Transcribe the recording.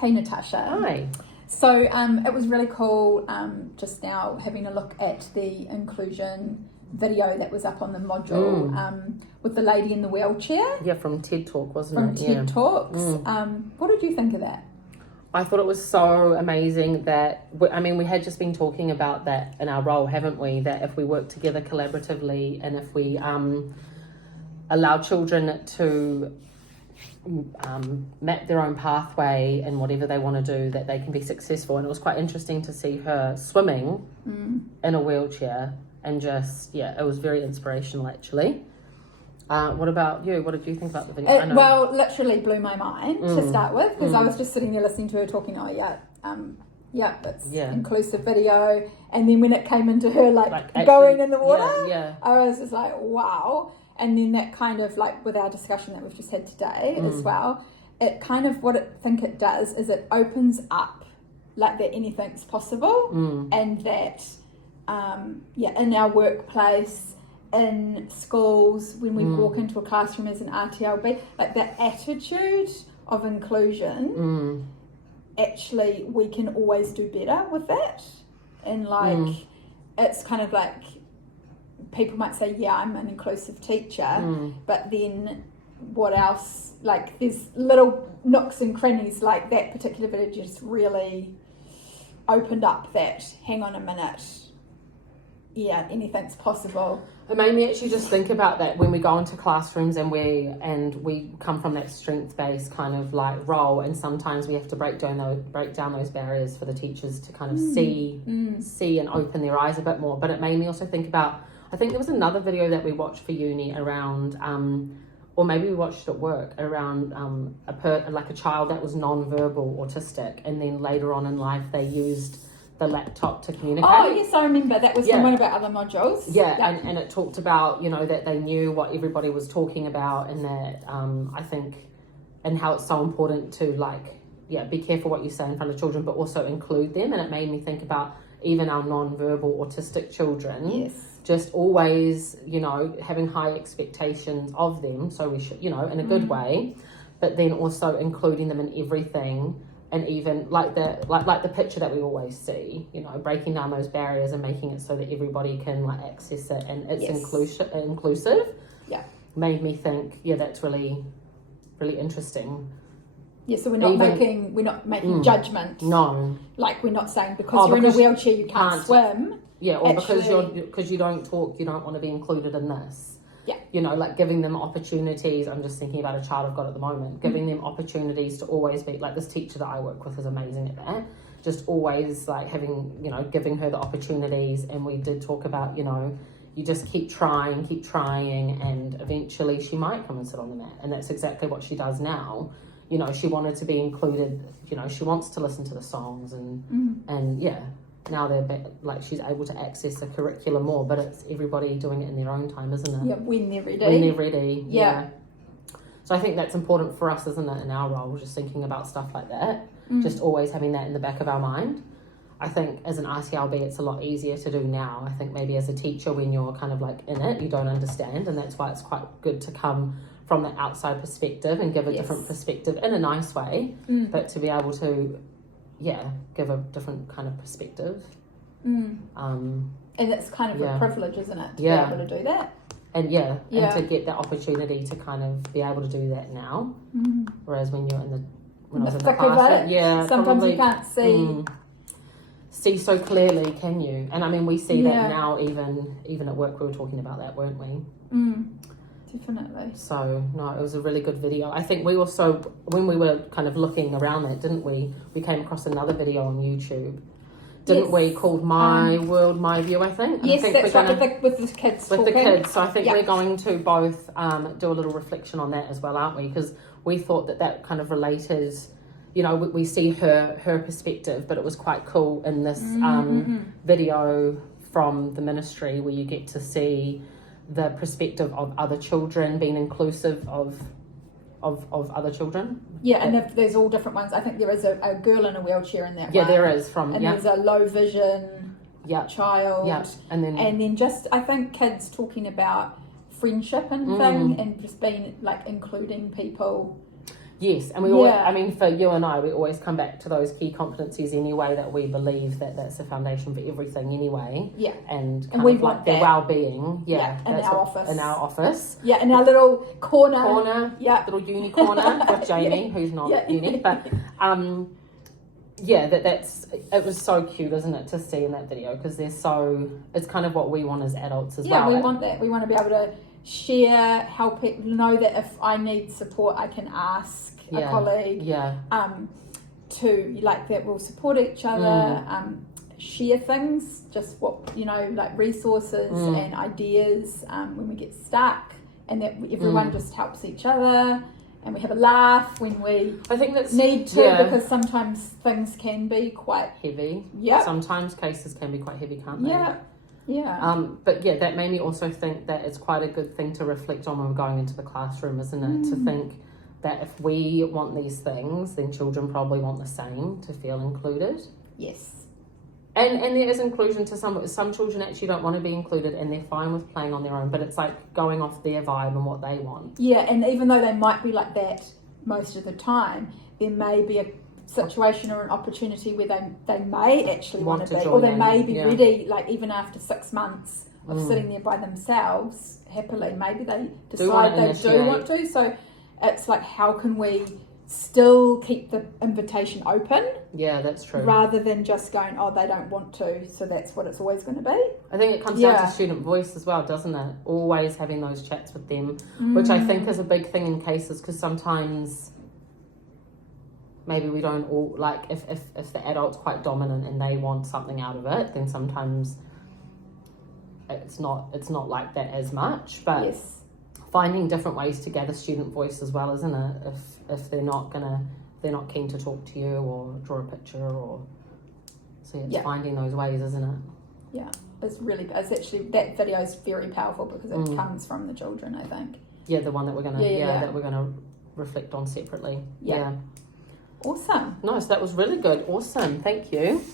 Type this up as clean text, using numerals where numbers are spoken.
Hey Natasha. Hi. So it was really cool just now having a look at the inclusion video that was up on the module with the lady in the wheelchair. Yeah, from TED Talk, wasn't it? From TED Talks. What did you think of that? I thought it was so amazing that, we had just been talking about that in our role, haven't we? That if we work together collaboratively and if we allow children to map their own pathway and whatever they want to do, that they can be successful. And it was quite interesting to see her swimming in a wheelchair and just, it was very inspirational actually. What about you? What did you think about the video? Well, literally blew my mind to start with, because I was just sitting there listening to her talking, it's inclusive video. And then when it came into her like actually, going in the water, I was just like, wow. And then that kind of like with our discussion that we've just had today as well, it kind of what I think it does is it opens up like that anything's possible and that in our workplace, in schools, when we walk into a classroom as an RTLB, like that attitude of inclusion, actually we can always do better with that. And like it's kind of like people might say, I'm an inclusive teacher, but then what else? Like there's little nooks and crannies, like that particular video just really opened up that, hang on a minute, anything's possible. It made me actually just think about that when we go into classrooms and we come from that strength-based kind of like role, and sometimes we have to break down those barriers for the teachers to kind of see and open their eyes a bit more. But it made me also think about, I think there was another video that we watched for uni around, or maybe we watched at work around a child that was non-verbal autistic, and then later on in life they used the laptop to communicate. Oh yes, I remember that was from one of our other modules. And it talked about that they knew what everybody was talking about, and that I think, and how it's so important to be careful what you say in front of children, but also include them. And it made me think about even our non-verbal autistic children, just always having high expectations of them, so we should in a good way, but then also including them in everything. And even like the picture that we always see, breaking down those barriers and making it so that everybody can access it, and it's inclusive. Made me think, that's really, really interesting. So we're not making judgment. No. Like we're not saying because you're in a wheelchair you can't swim. Or because you don't talk, you don't want to be included in this. Giving them opportunities. I'm just thinking about a child I've got at the moment, giving them opportunities to always be like, this teacher that I work with is amazing at that. Just always giving her the opportunities. And we did talk about, you just keep trying, and eventually she might come and sit on the mat. And that's exactly what she does now. She wanted to be included, she wants to listen to the songs and now they're she's able to access the curriculum more, but it's everybody doing it in their own time, isn't it? When they're ready. So I think that's important for us, isn't it, in our role, just thinking about stuff like that, just always having that in the back of our mind. I think as an RTLB it's a lot easier to do now. I think maybe as a teacher, when you're kind of in it, you don't understand, and that's why it's quite good to come from the outside perspective and give a different perspective in a nice way, but to be able to give a different kind of perspective. And it's kind of a privilege, isn't it, to be able to do that? And and to get that opportunity to kind of be able to do that now. Whereas when you're when I was in the classroom, sometimes you can't see so clearly, can you? And we see that now, even at work. We were talking about that, weren't we? Definitely. So no, it was a really good video. I think we also, when we were kind of looking around that, didn't we came across another video on YouTube, didn't we, called My World, My View, I think. Yes, I think that's right, with the kids with talking. The kids. So I think we're going to both do a little reflection on that as well, aren't we? Because we thought that kind of related, we see her perspective, but it was quite cool in this video from the ministry, where you get to see the perspective of other children, being inclusive of other children. And there's all different ones. I think there is a girl in a wheelchair in that one. There is there's a low vision child. And then just, I think, kids talking about friendship and thing, and just being including people Yes, and we always, I mean, for you and I, we always come back to those key competencies anyway, that we believe that that's the foundation for everything anyway. Yeah. And we want their well-being. Yeah. In our office. In our office. Yeah, in our little corner. Yeah. Little uni corner with Jamie, who's not uni. But, it was so cute, isn't it, to see in that video, because it's kind of what we want as adults as well. Yeah, we want that. We want to be able to share, help people know that if I need support, I can ask a colleague. Yeah. To like that, we'll support each other. Share things, just what like resources and ideas when we get stuck, and that everyone just helps each other, and we have a laugh when we need to, because sometimes things can be quite heavy. Yeah. Sometimes cases can be quite heavy, can't they? Yeah. Yeah. But yeah, that made me also think that it's quite a good thing to reflect on when we're going into the classroom, isn't it? To think that if we want these things, then children probably want the same, to feel included. Yes. And there is inclusion to some children actually don't want to be included, and they're fine with playing on their own, but it's like going off their vibe and what they want. Yeah, and even though they might be like that most of the time, there may be a situation or an opportunity where they may actually want to be, or they may be ready, like even after 6 months of sitting there by themselves happily, maybe they decide they do want to. So it's like, how can we still keep the invitation open? Yeah, that's true. Rather than just going, oh, they don't want to, so that's what it's always going to be. I think it comes down to student voice as well, doesn't it? Always having those chats with them, which I think is a big thing in cases, because sometimes maybe we don't all, like, if the adult's quite dominant and they want something out of it, then sometimes it's not like that as much. But finding different ways to gather student voice as well, isn't it? If they're not keen to talk to you or draw a picture, or finding those ways, isn't it? Yeah, it's actually, that video is very powerful because it comes from the children, I think. Yeah, the one that we're gonna that we're gonna reflect on separately. Yeah. Awesome. Nice, that was really good. Awesome, thank you.